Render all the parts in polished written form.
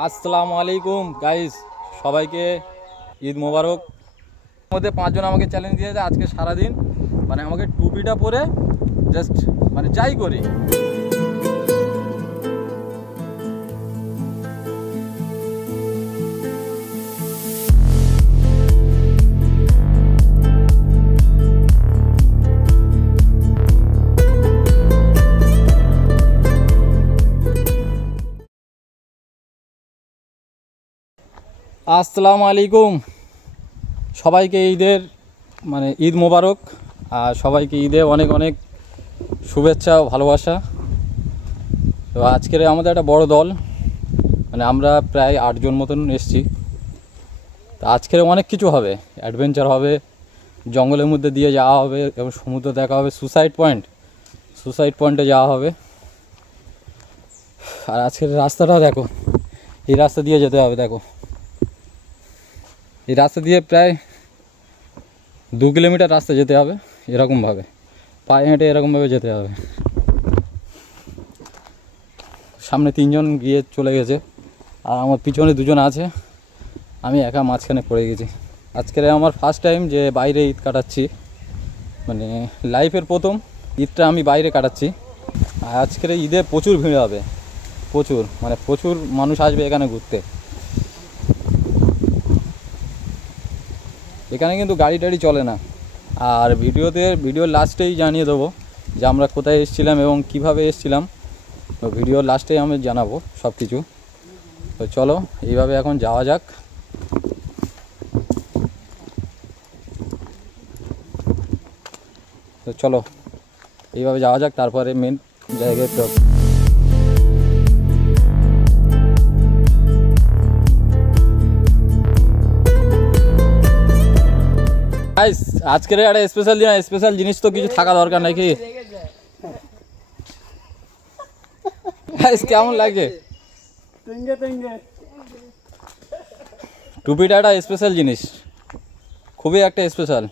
আসসালামু আলাইকুম গাইস, সবাইকে ঈদ মোবারক। মধ্যে 5 জন আমাকে চ্যালেঞ্জ দিয়েছে আজকে সারাদিন মানে আমাকে টুপিটা পরে জাস্ট মানে যাই করি। আসসালামু আলাইকুম, সবাইকে ঈদের মানে ঈদ মোবারক। আর সবাইকে ঈদে অনেক অনেক শুভেচ্ছা ও ভালোবাসা। তো আজকের আমাদের একটা বড় দল, মানে আমরা প্রায় 8 জন মতন এসেছি। তো আজকের অনেক কিছু হবে, অ্যাডভেঞ্চার হবে, জঙ্গলের মধ্যে দিয়ে যাওয়া হবে এবং সমুদ্র দেখা হবে, সুসাইড পয়েন্টে যাওয়া হবে। আর আজকের রাস্তাটা দেখো, এই রাস্তা দিয়ে যেতে হবে। দেখো এই রাস্তা দিয়ে প্রায় 2 কিলোমিটার রাস্তা যেতে হবে, এরকমভাবে পায়ে হেঁটে এরকমভাবে যেতে হবে। সামনে 3 জন গিয়ে চলে গেছে আর আমার পিছনে 2 জন আছে, আমি একা মাঝখানে পড়ে গেছি। আজকের আমার ফার্স্ট টাইম যে বাইরে ঈদ কাটাচ্ছি, মানে লাইফের প্রথম ঈদটা আমি বাইরে কাটাচ্ছি। আর আজকের ঈদে প্রচুর ভিড় হবে, প্রচুর মানুষ আসবে এখানে ঘুরতে। এখানে কিন্তু গাড়ি টাড়ি চলে না। আর ভিডিওর লাস্টেই জানিয়ে দেবো যে আমরা কোথায় এসেছিলাম এবং কিভাবে এসেছিলাম। তো ভিডিওর লাস্টেই আমি জানাবো সব কিছু। তো চলো এইভাবে এখন যাওয়া যাক। তো চলো এইভাবে যাওয়া যাক, তারপরে মেন জায়গায় তো আজকের একটা স্পেশাল জিনিস তো কিছু থাকা দরকার নাকি? কেমন লাগছে? টুপিটা একটা স্পেশাল জিনিস, খুবই একটা স্পেশাল।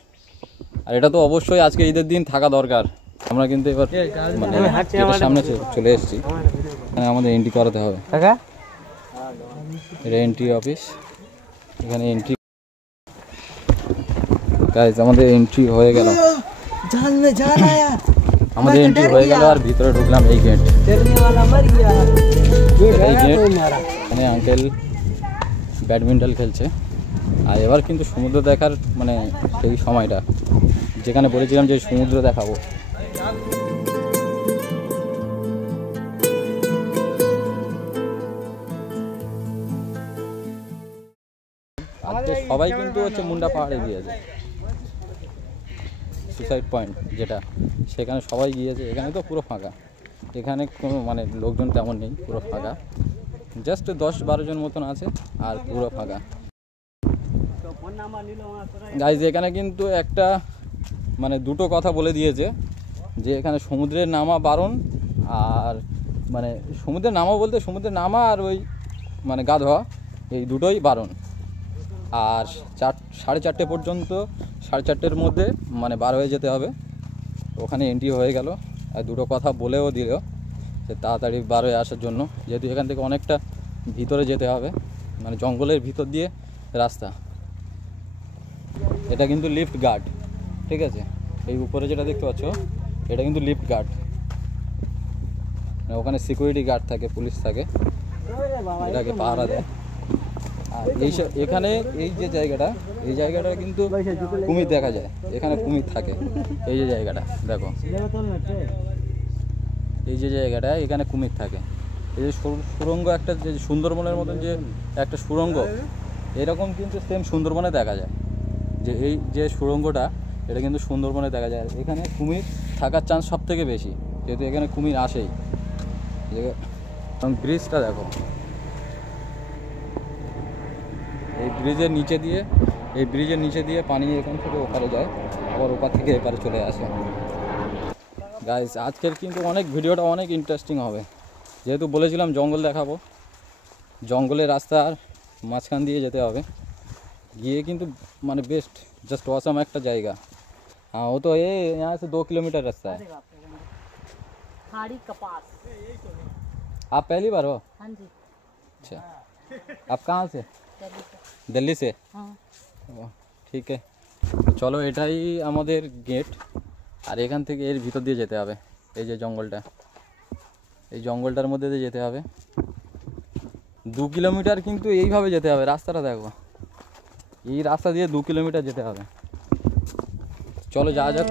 আর এটা তো অবশ্যই আজকে ঈদের দিন থাকা দরকার। আমরা কিন্তু এবার মানে সামনে চলে এসেছি, এখানে আমাদের এন্ট্রি করাতে হবে। এটা এন্ট্রি অফিস, এখানে এন্ট্রি গাইস আমাদের এন্ট্রি হয়ে গেল। আর ভিতরে ঢুকলাম। এই গেট, এখানে আঙ্কেল ব্যাডমিন্টন খেলছে। আর এবার কিন্তু সমুদ্র দেখার মানে সেই সময়টা, যেখানে বলেছিলাম যে সমুদ্র দেখাবো। আজকে সবাই কিন্তু হচ্ছে মুন্ডা পাহাড়ে গিয়েছে, সুসাইড পয়েন্ট যেটা, সেখানে সবাই গিয়েছে। এখানে তো পুরো ফাঁকা, এখানে কোনো মানে লোকজন তেমন নেই, পুরো ফাঁকা। জাস্ট 10-12 জন মতন আছে আর পুরো ফাঁকা। গাইজ এখানে কিন্তু একটা মানে দুটো কথা বলে দিয়েছে যে এখানে সমুদ্রের নামা বারণ। আর মানে সমুদ্রের নামা বলতে সমুদ্রের নামা আর ওই মানে গা ধোয়া, এই দুটোই বারণ। আর 4:30 পর্যন্ত, 4:30-র মধ্যে মানে বার হয়ে যেতে হবে। ওখানে এন্ট্রি হয়ে গেল। আর দুটো কথা বলেও দিল যে তাড়াতাড়ি বার হয়ে আসার জন্য, যেহেতু এখান থেকে অনেকটা ভিতরে যেতে হবে, মানে জঙ্গলের ভিতর দিয়ে রাস্তা। এটা কিন্তু লিফট গার্ড, ঠিক আছে? এই উপরে যেটা দেখতে পাচ্ছ এটা কিন্তু লিফট গার্ড, ওখানে সিকিউরিটি গার্ড থাকে, পুলিশ থাকে, এটাকে পাহারা দেয়। আর এখানে এই যে জায়গাটা, এই জায়গাটা কিন্তু কুমির দেখা যায়, এখানে কুমির থাকে। এই যে জায়গাটা দেখো, এই যে জায়গাটা, এখানে কুমির থাকে। এই যে সুড়ঙ্গ, একটা যে সুন্দরবনের মতন যে একটা সুড়ঙ্গ, এরকম কিন্তু সেম সুন্দরবনে দেখা যায়। যে এই যে সুড়ঙ্গটা, এটা কিন্তু সুন্দরবনে দেখা যায়। এখানে কুমির থাকার চান্স সব থেকে বেশি, যেহেতু এখানে কুমির আসেই। ব্রিজটা দেখো, এই ব্রিজের নিচে দিয়ে পানি এখান থেকে ওপারে যায়, আবার ওপার থেকে এপারে চলে আসে। গাইস আজকের কিন্তু ভিডিওটা অনেক ইন্টারেস্টিং হবে, যেহেতু বলেছিলাম জঙ্গল দেখাবো। জঙ্গলের রাস্তার মাঝখান দিয়ে যেতে হবে, গিয়ে কিন্তু মানে बेस्ट जस्ट ऑसम একটা জায়গা। हाँ वो तो ये यहाँ से 2 किलोमीटर रास्ता है। खाड़ी कपास। आप पहली बार हो? हाँ जी। अच्छा आप कहाँ से? दिल्ली से। ঠিক আছে, চলো এটাই আমাদের গেট। আর এখান থেকে এর ভিতর দিয়ে যেতে হবে। এই যে জঙ্গলটা, এই জঙ্গলটার মধ্যে দিয়ে যেতে হবে 2 কিলোমিটার, কিন্তু এইভাবে যেতে হবে। রাস্তাটা দেখো, এই রাস্তা দিয়ে 2 কিলোমিটার যেতে হবে। চলো যাওয়া যাক।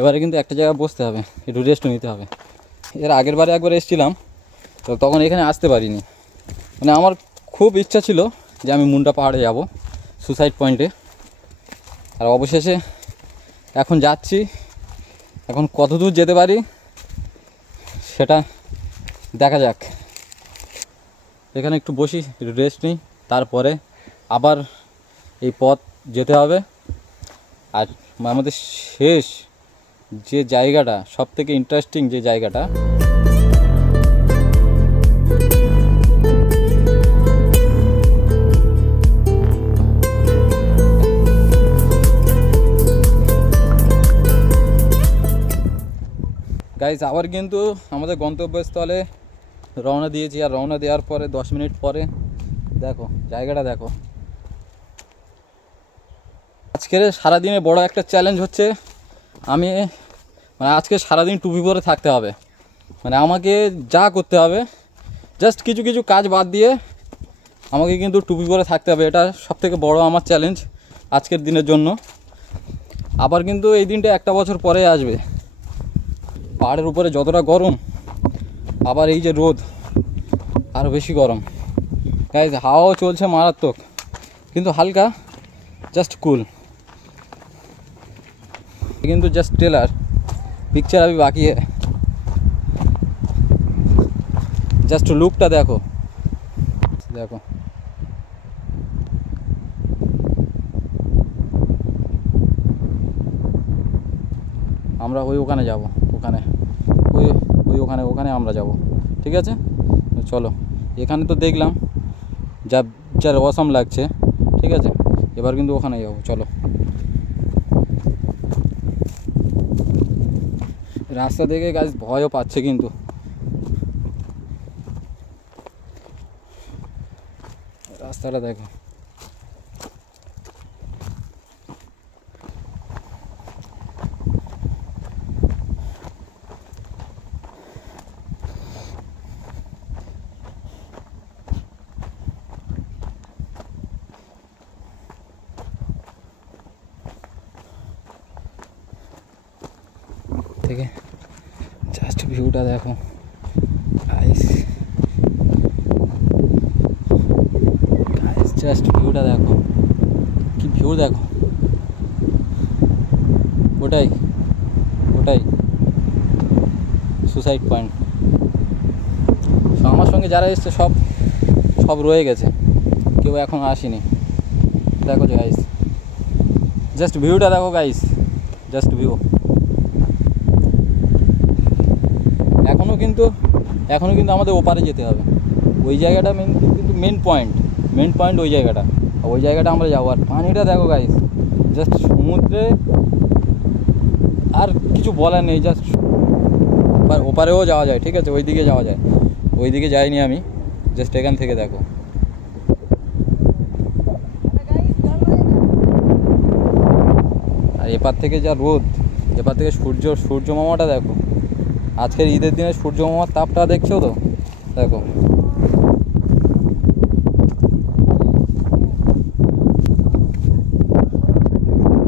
এবারে কিন্তু একটা জায়গায় বসতে হবে, একটু রেস্ট নিতে হবে। এর আগের বারে একবার এসেছিলাম, তো তখন এখানে আসতে পারিনি। মানে আমার খুব ইচ্ছা ছিল যে আমি মুন্ডা পাহাড়ে যাব, সুসাইড পয়েন্টে। আর অবশেষে এখন যাচ্ছি। এখন কত দূর যেতে পারি সেটা দেখা যাক। এখানে একটু বসি, একটু রেস্ট নিই, তারপরে আবার এই পথ যেতে হবে। আর আমাদের শেষ যে জায়গাটা, সব থেকে ইন্টারেস্টিং যে জায়গাটা, গাইস আবার কিন্তু আমাদের গন্তব্যস্থলে রওনা দিয়েছি। আর রওনা দেওয়ার পরে 10 মিনিট পরে দেখো জায়গাটা দেখো। আজকের সারাদিনে বড় একটা চ্যালেঞ্জ হচ্ছে, আমি মানে আজকে সারাদিন টুপি পরে থাকতে হবে। মানে আমাকে যা করতে হবে, জাস্ট কিছু কিছু কাজ বাদ দিয়ে আমাকে কিন্তু টুপি পরে থাকতে হবে। এটা সবথেকে বড় আমার চ্যালেঞ্জ আজকের দিনের জন্য। আবার কিন্তু এই দিনটা 1 বছর পরে আসবে। পাহাড়ের উপরে যতটা গরম, আবার এই যে রোদ আরও বেশি গরম। গাইস হাওয়াও চলছে মারাত্মক, কিন্তু হালকা, জাস্ট কুল। কিন্তু জাস্ট ट्रेलर, पिक्चर अभी बाकी है। जस्ट लुकটা দেখো, দেখো আমরা ওখানে যাব, ওখানে ওখানে আমরা যাব। ঠিক আছে, চলো। এখানে তো দেখলাম যা যা অসাম লাগছে, ঠিক আছে। এবার কিন্তু ওখানে যাব, চলো। রাস্তা দেখে গাছ ভয়ও পাচ্ছে, কিন্তু রাস্তাটা দেখো। থেকে জাস্ট ভিউটা দেখো গাইস, জাস্ট ভিউটা দেখো, কি ভিউ দেখো। ওটাই সুসাইড পয়েন্ট। আমার সঙ্গে যারা এসছে সব রয়ে গেছে, কেউ এখন আসেনি। দেখো গাইস, জাস্ট ভিউটা দেখো গাইস, জাস্ট ভিউ। এখনও কিন্তু আমাদের ওপারে যেতে হবে। ওই জায়গাটা কিন্তু মেন পয়েন্ট ওই জায়গাটা আমরা যাবো। আর পানিটা দেখো গাইস, জাস্ট সমুদ্রে আর কিছু বলার নেই। জাস্ট ওপারেও যাওয়া যায়, ঠিক আছে, ওই দিকে যাওয়া যায়। ওই দিকে যাইনি আমি, জাস্ট এখান থেকে দেখো। আর এপার থেকে যা রোদ, এপার থেকে সূর্য মামাটা দেখো। আজকের ঈদের দিনে সূর্য মামার তাপটা দেখছো তো, দেখো।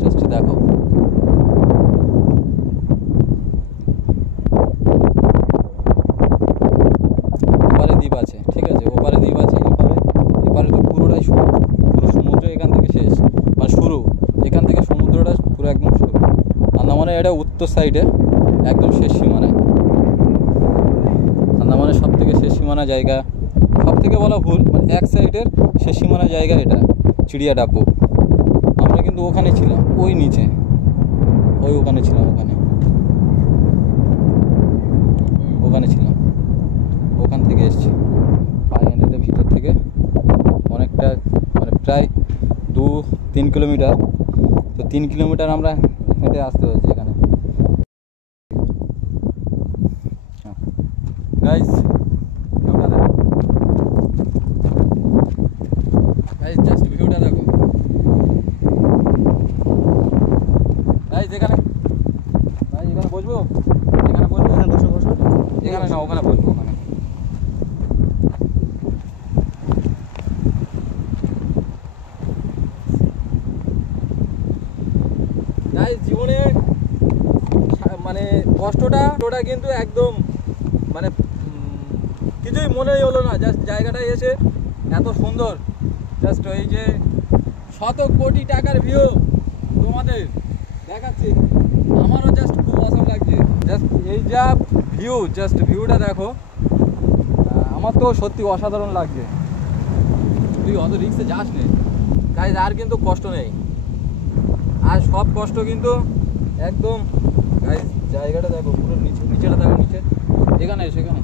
জাস্ট দেখো, ওপারে দ্বীপ আছে, ঠিক আছে, ওপারে দ্বীপ আছে। এপারে তো পুরোটাই পুরো সমুদ্র এখান থেকে শেষ, মানে শুরু। এখান থেকে সমুদ্রটা পুরো একদম শুরু। আন্দামানের এটা উত্তর সাইডে একদম শেষ সীমানায়। আন্দামানের সব থেকে শেষ সীমানা জায়গা, সব থেকে বলা ভুল, মানে এক সাইডের শেষ সীমানা জায়গা এটা চিড়িয়া ডাব্বু। আমরা কিন্তু ওখানে ছিলাম, ওই নিচে, ওখানে ছিলাম। ওখানে ওখানে ছিলাম, ওখান থেকে এসেছি। পায়ে হেঁটে ভিতর থেকে অনেকটা মানে প্রায় 2-3 কিলোমিটার, তো 3 কিলোমিটার আমরা হেঁটে আসতে হয়েছে এখানে। গাইস ভিউটা দেখো, গাইস জাস্ট ভিউটা দেখো। গাইস এখানে বসবো, এখানে বসবো, এখানে না ওখানে বসবো, ওখানে। গাইস জীবনে মানে কষ্টটা কিন্তু একদম মানে কিছুই মনেই হলো না। জাস্ট জায়গাটায় এসে এত সুন্দর, জাস্ট ওই যে শত কোটি টাকার ভিউ তোমাদের দেখাচ্ছি, আমারও জাস্ট খুব অসাম লাগছে। জাস্ট এই যা ভিউ, জাস্ট ভিউটা দেখো, আমার তো সত্যি অসাধারণ লাগছে। তুই অত রিক্সে যাস নে গাইস, আর কিন্তু কষ্ট নেই, আর সব কষ্ট কিন্তু একদম। গাইস জায়গাটা দেখো, পুরো নিচেটা দেখো, নিচে এখানে সেখানে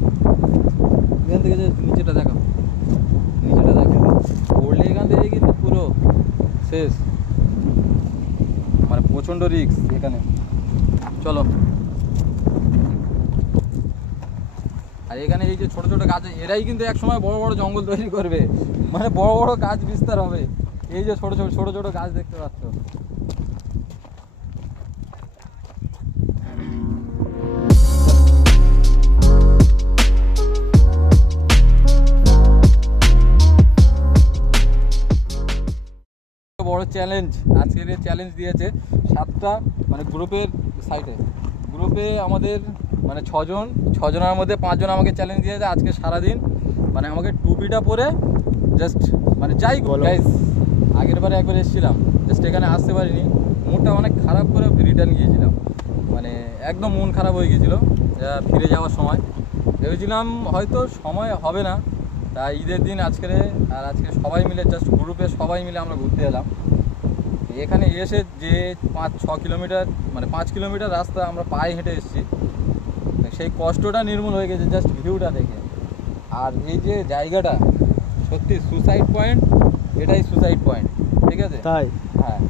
এখান থেকে যে নিচেটা দেখো, নিচেটা দেখো, পড়লে এখান থেকে কিন্তু পুরো শেষ, মানে প্রচণ্ড রিক্স এখানে। চলো, আর এখানে এই যে ছোট ছোট গাছ, এরাই কিন্তু একসময় বড় বড় জঙ্গল তৈরি করবে, মানে বড় বড় গাছ বিস্তার হবে। এই যে ছোট ছোট ছোট ছোট গাছ দেখতে পাচ্ছ, বড় চ্যালেঞ্জ। আজকের চ্যালেঞ্জ দিয়েছে 7টা মানে গ্রুপের সাইটে, গ্রুপে আমাদের মানে 6 জনের মধ্যে 5 জন আমাকে চ্যালেঞ্জ দিয়েছে আজকে সারাদিন মানে আমাকে টুপিটা পরে জাস্ট মানে যাই গাইস। আগের বারে একবার এসেছিলাম, জাস্ট এখানে আসতে পারিনি, মুডটা অনেক খারাপ করে রিটার্ন গিয়েছিলাম, মানে একদম মন খারাপ হয়ে গিয়েছিলো ফিরে যাওয়ার সময়। ভেবেছিলাম হয়তো সময় হবে না, তাই ঈদের দিন আজকে সবাই মিলে জাস্ট গ্রুপে সবাই মিলে আমরা ঘুরতে এলাম। এখানে এসে যে 5-6 কিলোমিটার মানে 5 কিলোমিটার রাস্তা আমরা পায়ে হেঁটে এসেছি, সেই কষ্টটা নির্মূল হয়ে গেছে জাস্ট ভিউটা দেখে। আর এই যে জায়গাটা সত্যি সুসাইড পয়েন্ট, এটাই সুসাইড পয়েন্ট, ঠিক আছে? তাই হ্যাঁ,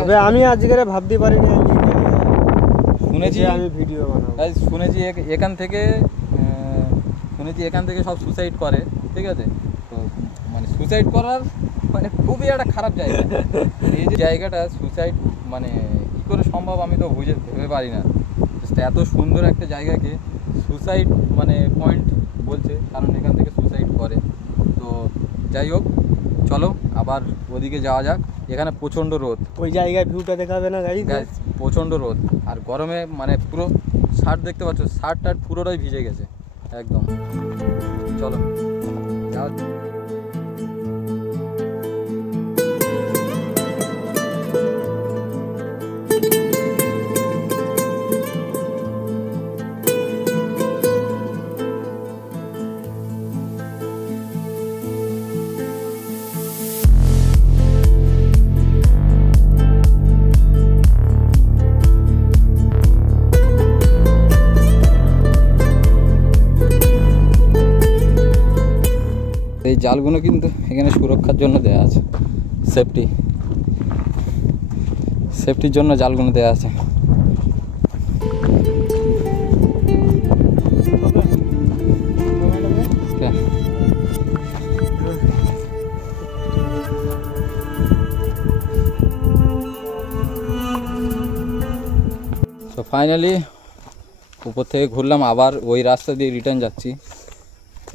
তবে আমি আজকে ভাবতে পারিনি, শুনেছি আমি ভিডিও বানাবো, তাই শুনেছি এখান থেকে সব সুসাইড করে, ঠিক আছে? তো মানে সুসাইড করার মানে খুবই একটা খারাপ জায়গা। এই যে জায়গাটা সুসাইড মানে কী করে সম্ভব আমি তো ভেবে পারি না। এত সুন্দর একটা জায়গাকে সুসাইড মানে পয়েন্ট বলছে, কারণ এখান থেকে সুসাইড করে। তো যাই হোক, চলো আবার ওদিকে যাওয়া যাক। এখানে প্রচণ্ড রোদ, ওই জায়গায় ভিউটা দেখাবে না গাইস, প্রচণ্ড রোদ। আর গরমে মানে পুরো শার্ট দেখতে পাচ্ছ, শার্ট পুরোটাই ভিজে গেছে একদম। চলো যাওয়া। এই জালগুলো কিন্তু এখানে সুরক্ষার জন্য দেওয়া আছে, সেফটির জন্য জালগুলো দেওয়া আছে। তো ফাইনালি উপর থেকে ঘুরলাম, আবার ওই রাস্তা দিয়ে রিটার্ন যাচ্ছি।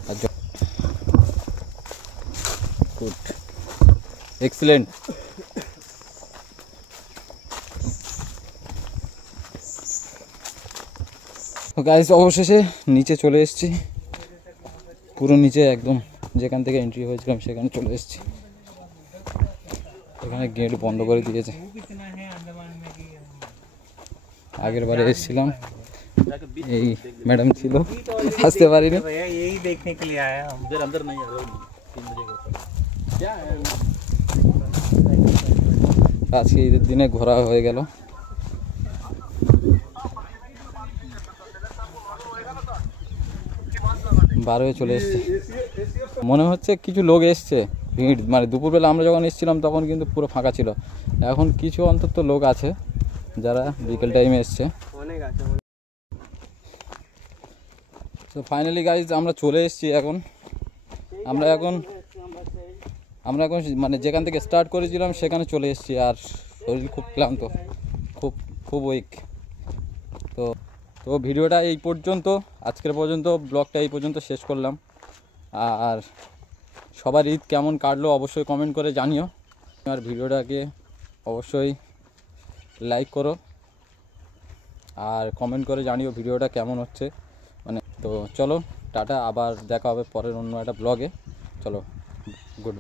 আর গুড, এক্সিলেন্ট। গাইস অবশেষে নিচে চলে এসেছি, পুরো নিচে একদম যেখান থেকে এন্ট্রি হয়েছিলাম সেখানে চলে এসেছি। এখানে গেট বন্ধ করে দিয়েছে, আগের বারে এসেছিলাম এই ম্যাডাম ছিল, আসতে পারিনি। আজকে ঈদের দিনে ঘোরা হয়ে গেল। বার হয়ে চলে এসছে। মনে হচ্ছে কিছু লোক এসছে, ভিড় মানে দুপুরবেলা আমরা যখন এসেছিলাম তখন কিন্তু পুরো ফাঁকা ছিল। এখন কিছু অন্তত লোক আছে যারা বিকেল টাইমে এসছে। তো ফাইনালি গাইজ আমরা চলে এসেছি। এখন আমরা এখন মানে যেখান থেকে স্টার্ট করেছিলাম সেখানে চলে এসেছি। আর শরীর খুব ক্লান্ত, খুব উইক। তো ভিডিওটা এই পর্যন্ত, আজকের পর্যন্ত ব্লগটা এই পর্যন্ত শেষ করলাম। আর সবার ঈদ কেমন কাটলো অবশ্যই কমেন্ট করে জানিও। আর ভিডিওটাকে অবশ্যই লাইক করো আর কমেন্ট করে জানিও ভিডিওটা কেমন হচ্ছে। মানে তো চলো টাটা, আবার দেখা হবে পরের অন্য একটা ব্লগে। চলো, গুড।